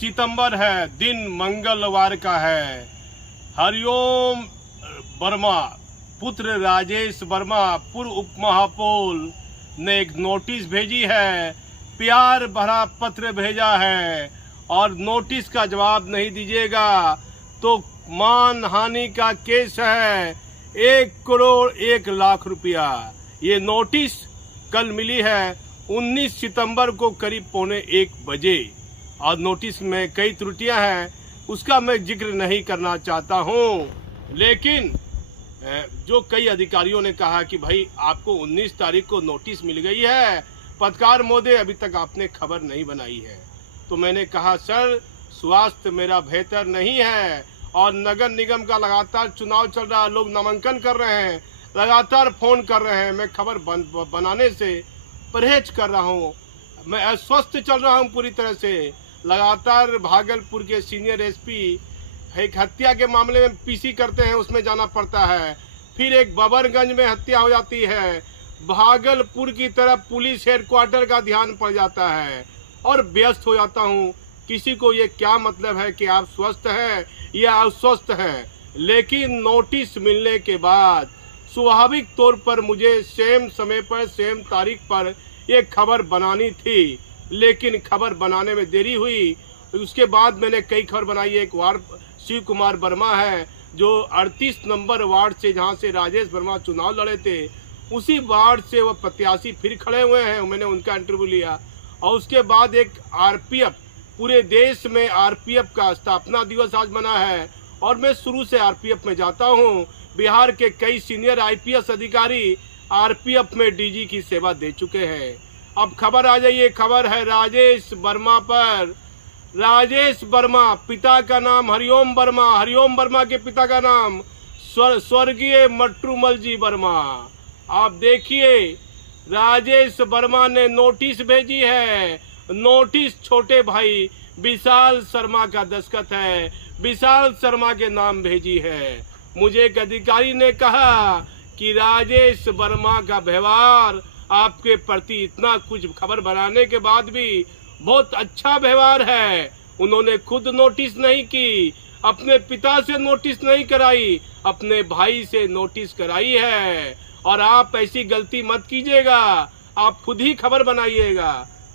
सितंबर है, दिन मंगलवार का है। हरिओम वर्मा पुत्र राजेश वर्मा पूर्व उप महापौर ने एक नोटिस भेजी है, प्यार भरा पत्र भेजा है और नोटिस का जवाब नहीं दीजिएगा तो मान हानि का केस है, 1 करोड़ 1 लाख रुपया। ये नोटिस कल मिली है 19 सितंबर को करीब 1:45 बजे और नोटिस में कई त्रुटियां हैं, उसका मैं जिक्र नहीं करना चाहता हूं। लेकिन जो कई अधिकारियों ने कहा कि भाई आपको 19 तारीख को नोटिस मिल गई है, पत्रकार महोदय अभी तक आपने खबर नहीं बनाई है। तो मैंने कहा सर, स्वास्थ्य मेरा बेहतर नहीं है और नगर निगम का लगातार चुनाव चल रहा है, लोग नामांकन कर रहे हैं, लगातार फोन कर रहे हैं, मैं खबर बनाने से परहेज कर रहा हूं, मैं अस्वस्थ चल रहा हूं पूरी तरह से। लगातार भागलपुर के सीनियर एसपी एक हत्या के मामले में पीसी करते हैं, उसमें जाना पड़ता है, फिर एक बबरगंज में हत्या हो जाती है, भागलपुर की तरफ पुलिस हेडक्वार्टर का ध्यान पड़ जाता है और व्यस्त हो जाता हूं। किसी को ये क्या मतलब है कि आप स्वस्थ हैं या अस्वस्थ हैं, लेकिन नोटिस मिलने के बाद स्वाभाविक तौर पर मुझे सेम समय पर सेम तारीख पर ये खबर बनानी थी, लेकिन खबर बनाने में देरी हुई। उसके बाद मैंने कई खबर बनाई। एक वार्ड शिव कुमार वर्मा है जो 38 नंबर वार्ड से, जहां से राजेश वर्मा चुनाव लड़े थे, उसी वार्ड से वो प्रत्याशी फिर खड़े हुए हैं, मैंने उनका इंटरव्यू लिया। और उसके बाद एक आरपीएफ, पूरे देश में आरपीएफ का स्थापना दिवस आज मना है और मैं शुरू से आरपीएफ में जाता हूं। बिहार के कई सीनियर आईपीएस अधिकारी आरपीएफ में डीजी की सेवा दे चुके हैं। अब खबर आ जाइए, खबर है राजेश वर्मा पर। राजेश वर्मा, पिता का नाम हरिओम वर्मा, हरिओम वर्मा के पिता का नाम स्वर्गीय मट्टूमल जी वर्मा। आप देखिए, राजेश वर्मा ने नोटिस भेजी है, नोटिस छोटे भाई विशाल शर्मा का दस्तखत है, विशाल शर्मा के नाम भेजी है। मुझे एक अधिकारी ने कहा कि राजेश वर्मा का व्यवहार आपके प्रति, इतना कुछ खबर बनाने के बाद भी बहुत अच्छा व्यवहार है। उन्होंने खुद नोटिस नहीं की, अपने पिता से नोटिस नहीं कराई, अपने भाई से नोटिस कराई है। और आप ऐसी गलती मत कीजिएगा, आप खुद ही खबर बनाइएगा।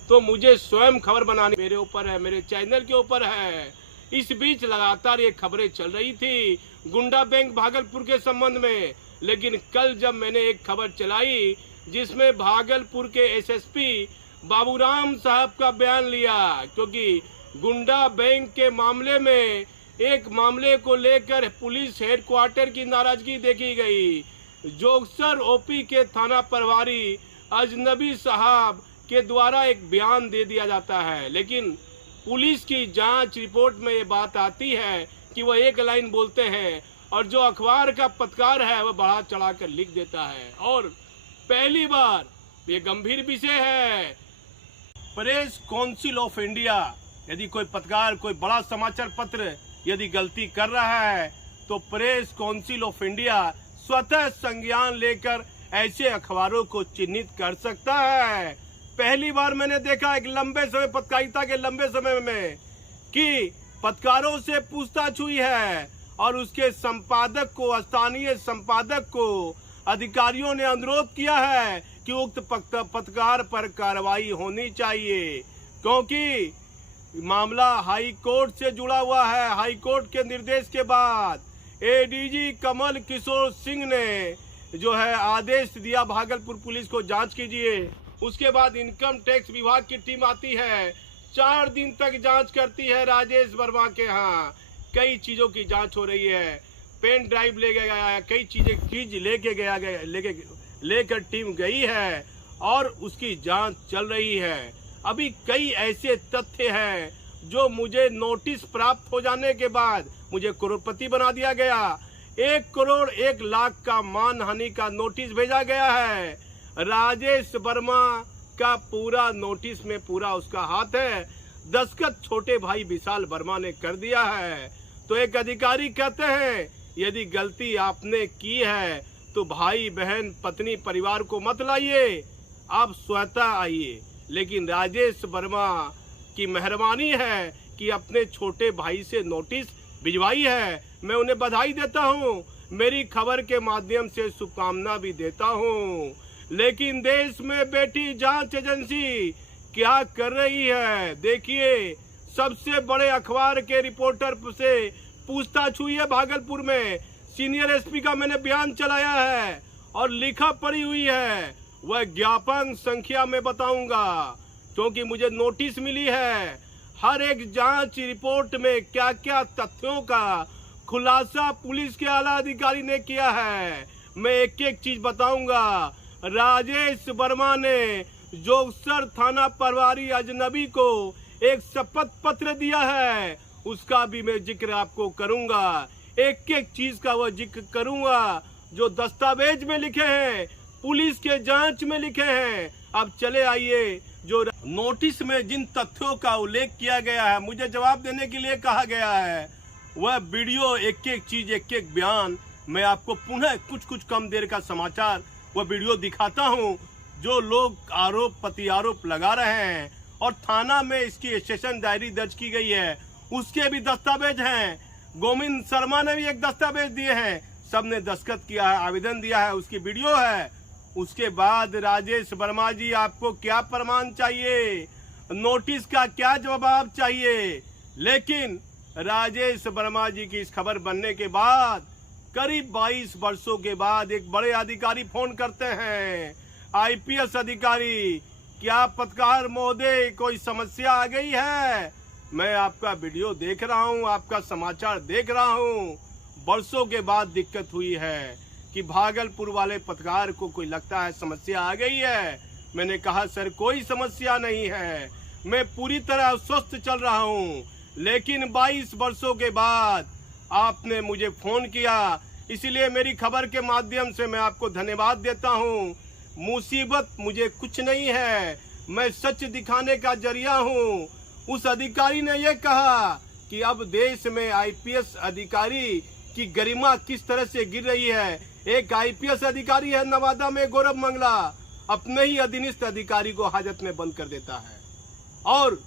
तो मुझे स्वयं खबर बनानी मेरे ऊपर है, मेरे चैनल के ऊपर है। इस बीच लगातार ये खबरें चल रही थी गुंडा बैंक भागलपुर के संबंध में, लेकिन कल जब मैंने एक खबर चलाई जिसमें भागलपुर के एसएसपी बाबूराम साहब का बयान लिया, क्योंकि गुंडा बैंक के मामले में एक मामले को लेकर पुलिस हेडक्वार्टर की नाराजगी देखी गई। जोगसर ओपी के थाना प्रभारी अजनबी साहब के द्वारा एक बयान दे दिया जाता है, लेकिन पुलिस की जांच रिपोर्ट में ये बात आती है कि वह एक लाइन बोलते हैं और जो अखबार का पत्रकार है वह बढ़ा चढ़ाकर लिख देता है। और पहली बार, ये गंभीर विषय है, प्रेस काउंसिल ऑफ इंडिया, यदि कोई पत्रकार, कोई बड़ा समाचार पत्र यदि गलती कर रहा है तो प्रेस काउंसिल ऑफ इंडिया स्वतः संज्ञान लेकर ऐसे अखबारों को चिन्हित कर सकता है। पहली बार मैंने देखा एक लंबे समय, पत्रकारिता के लंबे समय में, कि पत्रकारों से पूछताछ हुई है और उसके संपादक को, स्थानीय संपादक को अधिकारियों ने अनुरोध किया है कि उक्त पत्रकार पर कार्रवाई होनी चाहिए, क्योंकि मामला हाई कोर्ट से जुड़ा हुआ है। हाई कोर्ट के निर्देश के बाद एडीजी कमल किशोर सिंह ने जो है आदेश दिया भागलपुर पुलिस को, जांच कीजिए। उसके बाद इनकम टैक्स विभाग की टीम आती है, 4 दिन तक जांच करती है राजेश वर्मा के यहाँ। कई चीजों की जांच हो रही है, पेन ड्राइव ले गया, कई चीजें कीज लेकर टीम गई है और उसकी जांच चल रही है। अभी कई ऐसे तथ्य हैं जो मुझे नोटिस प्राप्त हो जाने के बाद मुझे करोड़पति बना दिया गया। 1 करोड़ 1 लाख का मानहानि का नोटिस भेजा गया है। राजेश वर्मा का पूरा नोटिस में पूरा उसका हाथ है, दस्तखत छोटे भाई विशाल वर्मा ने कर दिया है। तो एक अधिकारी कहते हैं यदि गलती आपने की है तो भाई बहन पत्नी परिवार को मत लाइए, आप स्वतः आइए। लेकिन राजेश वर्मा की मेहरबानी है कि अपने छोटे भाई से नोटिस भिजवाई है। मैं उन्हें बधाई देता हूँ, मेरी खबर के माध्यम से शुभकामना भी देता हूँ। लेकिन देश में बैठी जांच एजेंसी क्या कर रही है? देखिए, सबसे बड़े अखबार के रिपोर्टर से पूछताछ हुई है भागलपुर में। सीनियर एसपी का मैंने बयान चलाया है और लिखा पड़ी हुई है। वह ज्ञापन संख्या में बताऊंगा, क्योंकि मुझे नोटिस मिली है। हर एक जांच रिपोर्ट में क्या क्या तथ्यों का खुलासा पुलिस के आला अधिकारी ने किया है, मैं एक एक चीज बताऊंगा। राजेश वर्मा ने जोगसर थाना प्रभारी अजनबी को एक शपथ पत्र दिया है, उसका भी मैं जिक्र आपको करूंगा। एक एक चीज का वह जिक्र करूंगा जो दस्तावेज में लिखे हैं, पुलिस के जांच में लिखे हैं। अब चले आइए, जो नोटिस में जिन तथ्यों का उल्लेख किया गया है, मुझे जवाब देने के लिए कहा गया है, वह वीडियो एक एक चीज, एक एक बयान मैं आपको पुनः कुछ कम देर का समाचार वह वीडियो दिखाता हूं। जो लोग आरोप प्रत्यारोप लगा रहे हैं और थाना में इसकी स्टेशन डायरी दर्ज की गई है, उसके भी दस्तावेज हैं। गोविंद शर्मा ने भी एक दस्तावेज दिए हैं, सबने दस्तखत किया है, आवेदन दिया है, उसकी वीडियो है। उसके बाद राजेश वर्मा जी, आपको क्या प्रमाण चाहिए? नोटिस का क्या जवाब चाहिए? लेकिन राजेश वर्मा जी की इस खबर बनने के बाद करीब 22 वर्षों के बाद एक बड़े अधिकारी फोन करते हैं, आईपीएस अधिकारी, क्या पत्रकार महोदय कोई समस्या आ गई है? मैं आपका वीडियो देख रहा हूं, आपका समाचार देख रहा हूं। वर्षों के बाद दिक्कत हुई है कि भागलपुर वाले पत्रकार को कोई लगता है समस्या आ गई है। मैंने कहा सर कोई समस्या नहीं है, मैं पूरी तरह स्वस्थ चल रहा हूं। लेकिन 22 वर्षों के बाद आपने मुझे फोन किया, इसलिए मेरी खबर के माध्यम से मैं आपको धन्यवाद देता हूं। मुसीबत मुझे कुछ नहीं है, मैं सच दिखाने का जरिया हूं। उस अधिकारी ने यह कहा कि अब देश में आईपीएस अधिकारी की गरिमा किस तरह से गिर रही है। एक आईपीएस अधिकारी है नवादा में, गौरव मंगला, अपने ही अधीनस्थ अधिकारी को हाजत में बंद कर देता है। और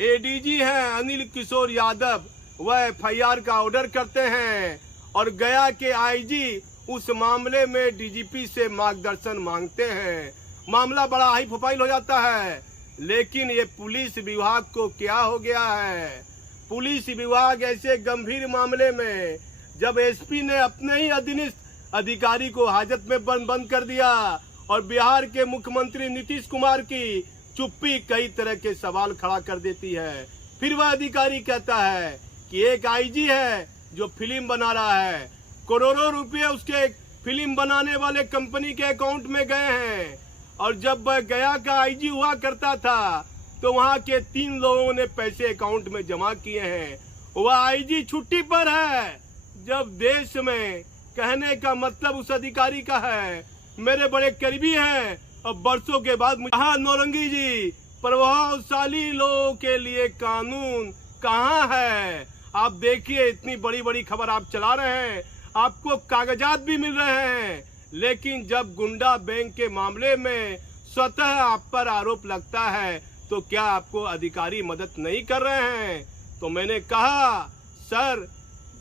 एडीजी है अनिल किशोर यादव, वह एफआईआर का ऑर्डर करते हैं और गया के आईजी उस मामले में डीजीपी से मार्गदर्शन मांगते हैं। मामला बड़ा हाई प्रोफाइल हो जाता है। लेकिन ये पुलिस विभाग को क्या हो गया है? पुलिस विभाग ऐसे गंभीर मामले में जब एसपी ने अपने ही अधीनस्थ अधिकारी को हाजत में बंद कर दिया और बिहार के मुख्यमंत्री नीतीश कुमार की चुप्पी कई तरह के सवाल खड़ा कर देती है। फिर वह अधिकारी कहता है कि एक आईजी है जो फिल्म बना रहा है, करोड़ों रुपए उसके फिल्म बनाने वाले कंपनी के अकाउंट में गए हैं। और जब वह गया का आईजी हुआ करता था तो वहां के 3 लोगों ने पैसे अकाउंट में जमा किए हैं। वह आईजी छुट्टी पर है। जब देश में कहने का मतलब उस अधिकारी का है, मेरे बड़े करीबी हैं। अब वर्षों के बाद कहा नौरंगी जी, प्रभावशाली लोगों के लिए कानून कहाँ है? आप देखिए, इतनी बड़ी बड़ी खबर आप चला रहे हैं, आपको कागजात भी मिल रहे हैं, लेकिन जब गुंडा बैंक के मामले में स्वतः आप पर आरोप लगता है तो क्या आपको अधिकारी मदद नहीं कर रहे हैं? तो मैंने कहा सर,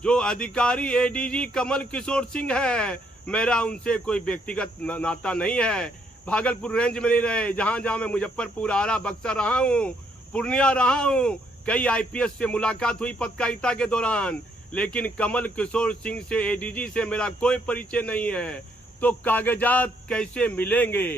जो अधिकारी एडीजी कमल किशोर सिंह है, मेरा उनसे कोई व्यक्तिगत नाता नहीं है। भागलपुर रेंज में नहीं रहे, जहां जहां मैं मुजफ्फरपुर, आरा, बक्सर रहा हूं, पूर्णिया रहा हूं, कई आईपीएस से मुलाकात हुई पत्रकारिता के दौरान, लेकिन कमल किशोर सिंह से, एडीजी से मेरा कोई परिचय नहीं है। तो कागजात कैसे मिलेंगे?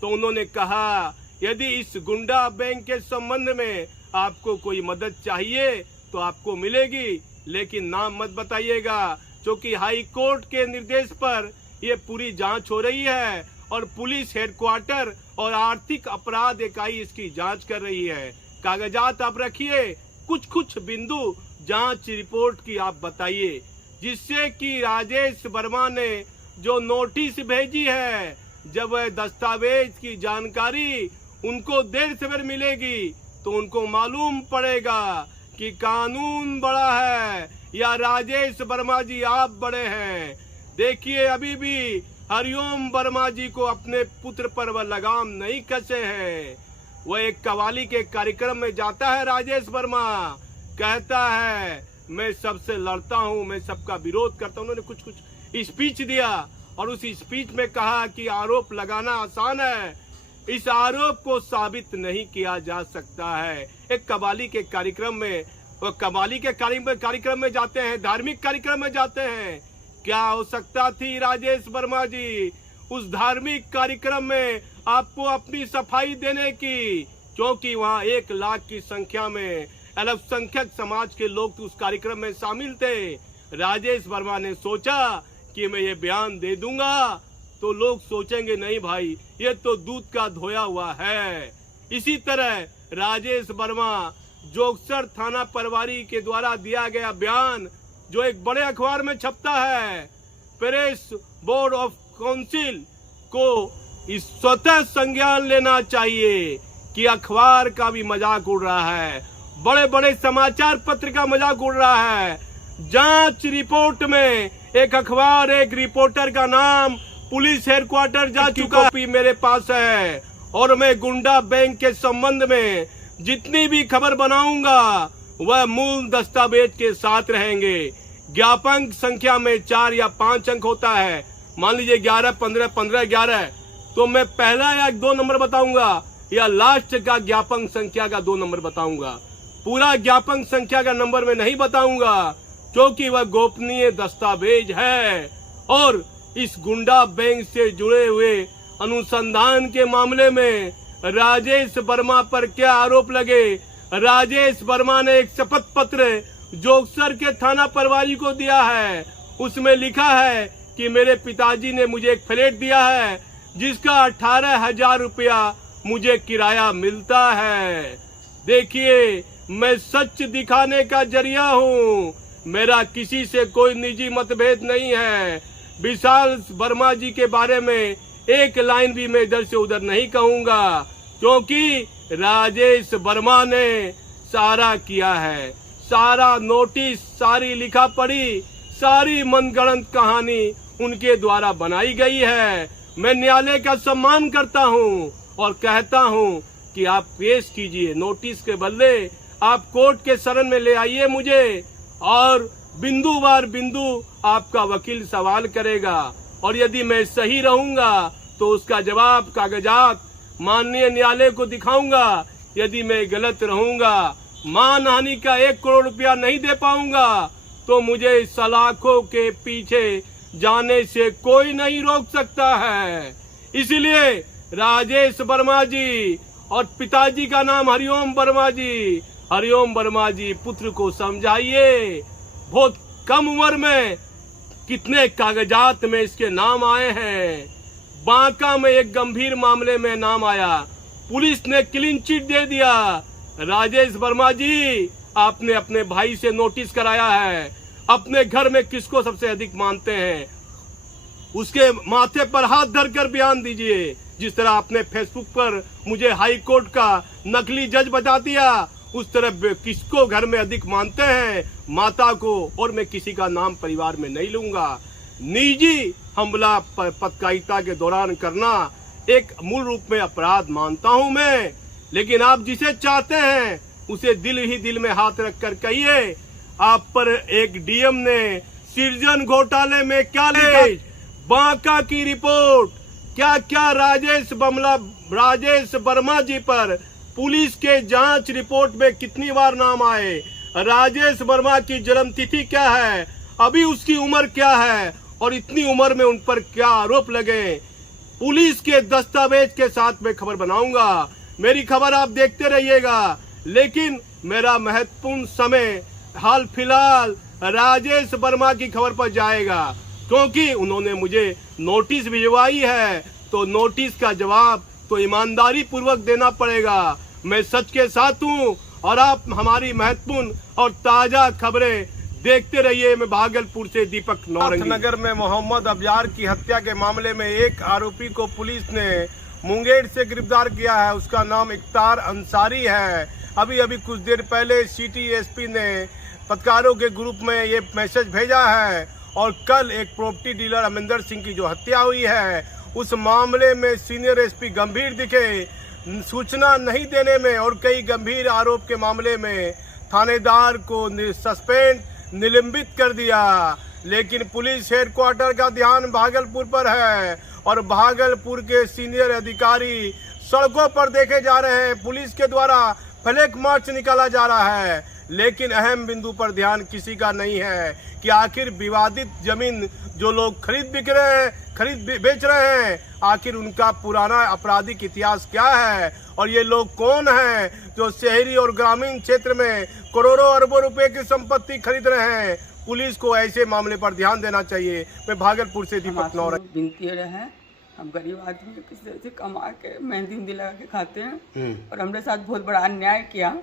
तो उन्होंने कहा यदि इस गुंडा बैंक के संबंध में आपको कोई मदद चाहिए तो आपको मिलेगी, लेकिन नाम मत बताइएगा, क्योंकि हाई कोर्ट के निर्देश पर ये पूरी जांच हो रही है और पुलिस हेडक्वार्टर और आर्थिक अपराध इकाई इसकी जांच कर रही है। कागजात आप रखिए, कुछ बिंदु जांच रिपोर्ट की आप बताइए, जिससे कि राजेश वर्मा ने जो नोटिस भेजी है, जब वह दस्तावेज की जानकारी उनको देर सवेर मिलेगी तो उनको मालूम पड़ेगा कि कानून बड़ा है या राजेश वर्मा जी आप बड़े हैं। देखिए, अभी भी हरिओम वर्मा जी को अपने पुत्र पर वह लगाम नहीं कसे हैं। वह एक कव्वाली के कार्यक्रम में जाता है राजेश वर्मा, कहता है मैं सबसे लड़ता हूं, मैं सबका विरोध करता हूं। उन्होंने कुछ स्पीच दिया और उस स्पीच में कहा कि आरोप लगाना आसान है, इस आरोप को साबित नहीं किया जा सकता है। एक कव्वाली के कार्यक्रम में, वो कव्वाली के कार्यक्रम में जाते हैं, धार्मिक कार्यक्रम में जाते हैं। क्या हो सकता थी राजेश वर्मा जी उस धार्मिक कार्यक्रम में आपको अपनी सफाई देने की, क्योंकि वहाँ 1 लाख की संख्या में अल्पसंख्यक समाज के लोग उस कार्यक्रम में शामिल थे। राजेश वर्मा ने सोचा कि मैं ये बयान दे दूंगा तो लोग सोचेंगे नहीं भाई ये तो दूध का धोया हुआ है। इसी तरह राजेश वर्मा जोगसर थाना प्रभारी के द्वारा दिया गया बयान जो एक बड़े अखबार में छपता है, प्रेस बोर्ड ऑफ काउंसिल को इस स्वतः संज्ञान लेना चाहिए कि अखबार का भी मजाक उड़ रहा है, बड़े बड़े समाचार पत्र का मजाक उड़ रहा है। जांच रिपोर्ट में एक अखबार, एक रिपोर्टर का नाम पुलिस हेडक्वार्टर जा चुका है, मेरे पास है, और मैं गुंडा बैंक के संबंध में जितनी भी खबर बनाऊंगा वह मूल दस्तावेज के साथ रहेंगे। ज्ञापन संख्या में 4 या 5 अंक होता है, मान लीजिए 11, 15, 15, 11, तो मैं पहला या 2 नंबर बताऊंगा या लास्ट का ज्ञापन संख्या का 2 नंबर बताऊंगा। पूरा ज्ञापन संख्या का नंबर मैं नहीं बताऊंगा क्योंकि वह गोपनीय दस्तावेज है। और इस गुंडा बैंक से जुड़े हुए अनुसंधान के मामले में राजेश वर्मा पर क्या आरोप लगे। राजेश वर्मा ने एक शपथ पत्र जोगसर के थाना प्रभारी को दिया है, उसमें लिखा है कि मेरे पिताजी ने मुझे एक फ्लैट दिया है जिसका 18,000 रुपया मुझे किराया मिलता है। देखिए मैं सच दिखाने का जरिया हूँ, मेरा किसी से कोई निजी मतभेद नहीं है। विशाल वर्मा जी के बारे में एक लाइन भी मैं इधर से उधर नहीं कहूँगा क्योंकि राजेश वर्मा ने सारा किया है, सारा नोटिस, सारी लिखा पढ़ी, सारी मनगढ़ंत कहानी उनके द्वारा बनाई गई है। मैं न्यायालय का सम्मान करता हूँ और कहता हूँ कि आप पेश कीजिए, नोटिस के बदले आप कोर्ट के शरण में ले आइए मुझे, और बिंदु बार बिंदु आपका वकील सवाल करेगा और यदि मैं सही रहूंगा तो उसका जवाब कागजात माननीय न्यायालय को दिखाऊंगा। यदि मैं गलत रहूंगा, मानहानि का 1 करोड़ रुपया नहीं दे पाऊंगा तो मुझे सलाखों के पीछे जाने से कोई नहीं रोक सकता है। इसलिए राजेश वर्मा जी और पिताजी का नाम हरिओम वर्मा जी, हरिओम वर्मा जी पुत्र को समझाइए। बहुत कम उम्र में कितने कागजात में इसके नाम आए हैं। बांका में एक गंभीर मामले में नाम आया, पुलिस ने क्लीन चिट दे दिया। राजेश वर्मा जी आपने अपने भाई से नोटिस कराया है, अपने घर में किसको सबसे अधिक मानते हैं उसके माथे पर हाथ धरकर बयान दीजिए। जिस तरह आपने फेसबुक पर मुझे हाई कोर्ट का नकली जज बता दिया, उस तरह किसको घर में अधिक मानते हैं, माता को, और मैं किसी का नाम परिवार में नहीं लूंगा। निजी हमला पत्रकारिता के दौरान करना एक मूल रूप में अपराध मानता हूं मैं, लेकिन आप जिसे चाहते हैं उसे दिल ही दिल में हाथ रखकर कहिए। आप पर एक डीएम ने सृजन घोटाले में क्या लिखा, बांका की रिपोर्ट, क्या क्या राजेश वर्मा जी पर पुलिस के जांच रिपोर्ट में कितनी बार नाम आए, राजेश वर्मा की जन्म तिथि क्या है, अभी उसकी उम्र क्या है और इतनी उम्र में उन पर क्या आरोप लगे। पुलिस के दस्तावेज के साथ मैं खबर बनाऊंगा, मेरी खबर आप देखते रहिएगा। लेकिन मेरा महत्वपूर्ण समय हाल फिलहाल राजेश वर्मा की खबर पर जाएगा क्योंकि उन्होंने मुझे नोटिस भिजवाई है, तो नोटिस का जवाब तो ईमानदारी पूर्वक देना पड़ेगा। मैं सच के साथ हूँ और आप हमारी महत्वपूर्ण और ताजा खबरें देखते रहिए। मैं भागलपुर से दीपक नौरंगी। नगर में मोहम्मद अबजार की हत्या के मामले में एक आरोपी को पुलिस ने मुंगेर से गिरफ्तार किया है, उसका नाम इफ्तार अंसारी है। अभी कुछ देर पहले सिटी एसपी ने पत्रकारों के ग्रुप में ये मैसेज भेजा है और कल एक प्रॉपर्टी डीलर अमरिंदर सिंह की जो हत्या हुई है उस मामले में सीनियर एसपी गंभीर दिखे सूचना नहीं देने में और कई गंभीर आरोप के मामले में थानेदार को सस्पेंड निलंबित कर दिया। लेकिन पुलिस हेडक्वार्टर का ध्यान भागलपुर पर है और भागलपुर के सीनियर अधिकारी सड़कों पर देखे जा रहे हैं। पुलिस के द्वारा फ्लैग मार्च निकाला जा रहा है, लेकिन अहम बिंदु पर ध्यान किसी का नहीं है कि आखिर विवादित जमीन जो लोग खरीद बेच रहे हैं, आखिर उनका पुराना आपराधिक इतिहास क्या है और ये लोग कौन हैं जो शहरी और ग्रामीण क्षेत्र में करोड़ों अरबों रुपए की संपत्ति खरीद रहे हैं। पुलिस को ऐसे मामले पर ध्यान देना चाहिए। मैं भागलपुर से दीपक नौरा। विनती है, हम गरीब आदमी किसी तरह से कमा के मेहंदी लगा के खाते हैं और हमने साथ बहुत बड़ा अन्याय किया,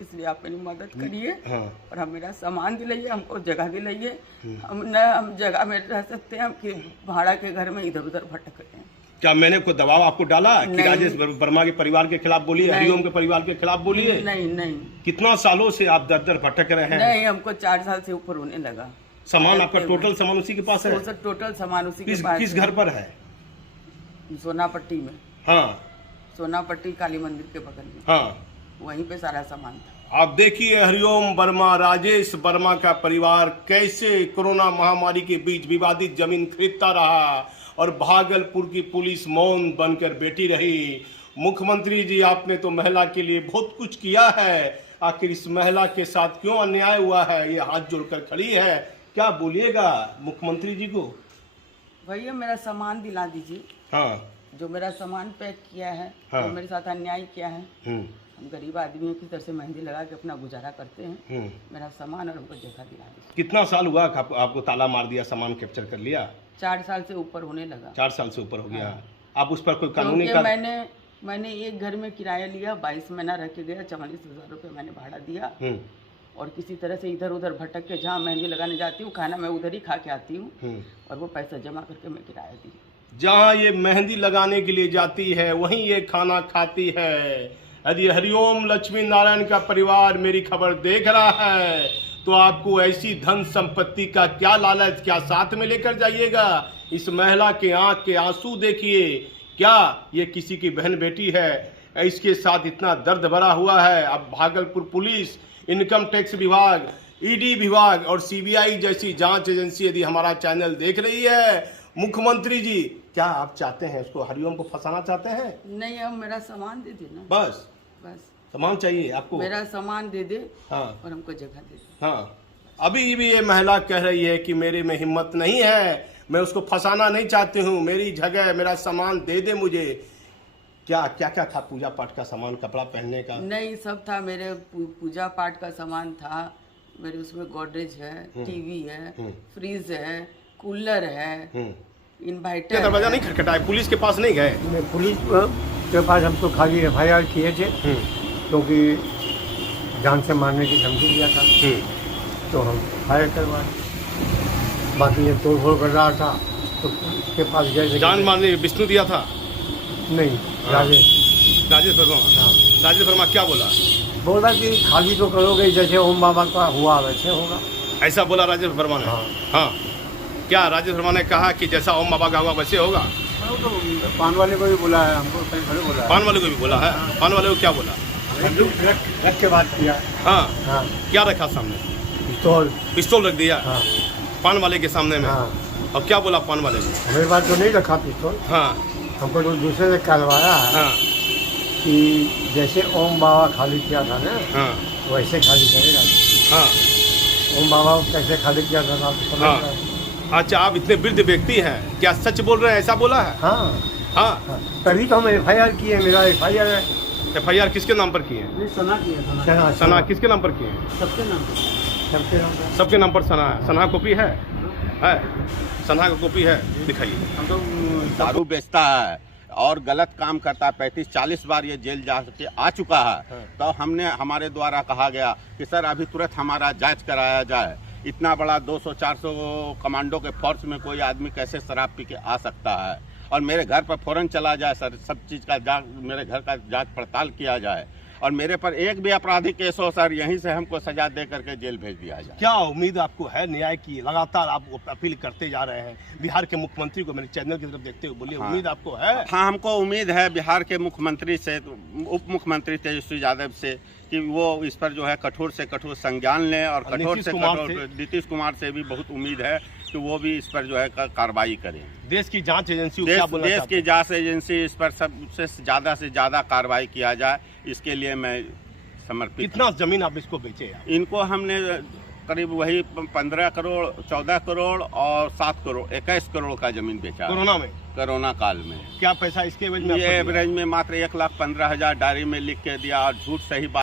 इसलिए आप मेरी मदद करिए और हम मेरा सामान दिलाइए, हमको जगह दिलाइए। हम जगह में रह सकते हैं, हम कि भाड़ा के घर में इधर उधर भटक रहे हैं। क्या मैंने कोई दबाव आपको डाला कि राजेश वर्मा के परिवार के खिलाफ बोलिए, हरिओम के परिवार के खिलाफ बोलिए? नहीं। कितना सालों से आप दर दर भटक रहे हैं? नहीं, हमको 4 साल से ऊपर होने लगा। सामान आपका टोटल सामान उसी के पास है? टोटल सामान उसी के पास। किस घर पर है? सोनापट्टी में। हाँ, सोनापट्टी काली मंदिर के बगल में। हाँ, वहीं पे सारा सामान था। आप देखिए हरिओम वर्मा, राजेश वर्मा का परिवार कैसे कोरोना महामारी के बीच विवादित जमीन खरीदता रहा और भागलपुर की पुलिस मौन बनकर बैठी रही। मुख्यमंत्री जी, आपने तो महिला के लिए बहुत कुछ किया है, आखिर इस महिला के साथ क्यों अन्याय हुआ है? ये हाथ जोड़कर खड़ी है, क्या बोलिएगा मुख्यमंत्री जी को? भैया मेरा सामान दिला दीजिए। हाँ, जो मेरा सामान पैक किया है, हाँ, तो मेरे साथ अन्याय किया है। हम गरीब आदमी हैं, किस तरह से मेहंदी लगा के अपना गुजारा करते हैं। मेरा सामान और हमको जगह दिला दीजिए। कितना साल हुआ आपको ताला मार दिया, सामान कैप्चर कर लिया? 4 साल से ऊपर होने लगा। 4 साल से ऊपर हो गया। हाँ। आप उस पर कोई कानूनी मैंने एक घर में किराया लिया, 22 महीना रह के गया, 44,000 रुपये मैंने भाड़ा दिया और किसी तरह से इधर उधर भटक के जहाँ मेहंदी लगाने जाती हूँ, खाना मैं उधर ही खा के आती हूँ और वो पैसा जमा करके मैं किराया दी। जहाँ ये मेहंदी लगाने के लिए जाती है वहीं ये खाना खाती है। यदि हरिओम लक्ष्मी नारायण का परिवार मेरी खबर देख रहा है तो आपको ऐसी धन संपत्ति का क्या लालच, क्या साथ में लेकर जाइएगा? इस महिला के आंख के आंसू देखिए, क्या ये किसी की बहन बेटी है? इसके साथ इतना दर्द भरा हुआ है। अब भागलपुर पुलिस, इनकम टैक्स विभाग, ईडी विभाग और सीबीआई जैसी जांच एजेंसी यदि हमारा चैनल देख रही है, मुख्यमंत्री जी क्या आप चाहते हैं उसको, हरिओम को फंसाना चाहते हैं? नहीं, अब मेरा सामान दे देना। बस सामान चाहिए आपको? मेरा सामान दे दे। हाँ, और हमको जगह दे दे। हाँ, अभी भी ये महिला कह रही है कि मेरे में हिम्मत नहीं है, मैं उसको फंसाना नहीं चाहती हूँ, मेरी जगह, मेरा सामान दे दे मुझे। क्या क्या क्या था? पूजा पाठ का सामान, कपड़ा पहनने का? नहीं, सब था। मेरे पूजा पाठ का सामान था मेरे, उसमें गोदरेज है, टीवी है, फ्रिज है, कूलर है, इन्वर्टर। दरवाजा नहीं खटखटाया? पुलिस के पास नहीं गए? पुलिस के पास हम तो खाली FIR किए थे, क्योंकि जान से मारने की धमकी दिया था, तो हम फायर करवाए। बाकी ये तोड़ फोड़ कर रहा था तो उसके पास गए। जान मारने विष्णु दिया था? नहीं, राजेश वर्मा। हाँ, राजेश वर्मा क्या बोला कि खाली तो करोगे, जैसे ओम बाबा का हुआ वैसे होगा, ऐसा बोला राजेश वर्मा ने? हाँ। क्या राजेश वर्मा ने कहा कि जैसा ओम बाबा का हुआ वैसे होगा? तो पान वाले को भी बोला है, हमको कहीं खड़े बोला है। पान वाले को भी बोला है? पान वाले को क्या बोला? रख के बात किया। हाँ, क्या रखा सामने? पिस्तौल रख दिया? हाँ, पान वाले के सामने में। हाँ। और क्या बोला पान वाले को? हमें बात तो नहीं रखा पिस्तौल। हाँ, हमको तो दूसरे से करवाया है। हाँ, कि जैसे ओम बाबा खाली किया था ना, हाँ, वैसे खाली करेगा। हाँ। ओम बाबा को कैसे खाली किया था आप समझ हाँ। रहे हैं? अच्छा, आप इतने वृद्ध व्यक्ति हैं, क्या सच बोल रहे हैं? ऐसा बोला है? हाँ, हाँ। तभी तो हम FIR किए। मेरा FIR है। FIR किसके नाम पर किए हैं? सना किसके नाम पर किए हैं? सबके नाम पर। सबके नाम पर सना है। सना कॉपी है? सना का कॉपी है, दिखाइए। दारू बेचता है और गलत काम करता है, 35-40 बार ये जेल जा के आ चुका है। तो हमारे द्वारा कहा गया कि सर अभी तुरंत हमारा जांच कराया जाए। इतना बड़ा 200-400 कमांडो के फोर्स में कोई आदमी कैसे शराब पी के आ सकता है? और मेरे घर पर फौरन चला जाए सर, सब चीज़ का जांच, मेरे घर का जांच पड़ताल किया जाए और मेरे पर एक भी आपराधिक केस हो सर, यहीं से हमको सजा दे करके जेल भेज दिया जाए। क्या उम्मीद आपको है न्याय की? लगातार आप अपील करते जा रहे हैं बिहार के मुख्यमंत्री को, मेरे चैनल की तरफ देखते हुए बोलिए। हाँ। उम्मीद आपको है? हाँ, हमको उम्मीद है बिहार के मुख्यमंत्री से, उप मुख्यमंत्री तेजस्वी यादव से, कि वो इस पर जो है कठोर से कठोर संज्ञान लें और कठोर नीतीश से कुमार कठोर नीतीश कुमार से भी बहुत उम्मीद है कि वो भी इस पर जो है कार्रवाई करें। देश की जांच एजेंसी को क्या बोलना देश चाहते की हैं? जांच एजेंसी इस पर सबसे से ज्यादा कार्रवाई किया जाए, इसके लिए मैं समर्पित। कितना जमीन आप इसको बेचे यार? इनको हमने करीब वही 15 करोड़ 14 करोड़ और 7 करोड़ 21 करोड़ का जमीन बेचा है। कोरोना में? कोरोना काल में। क्या पैसा इसके एवज में आपको ये दिया? एवरेज में मात्र 1,15,000 डायरी में लिख के दिया और झूठ सही बात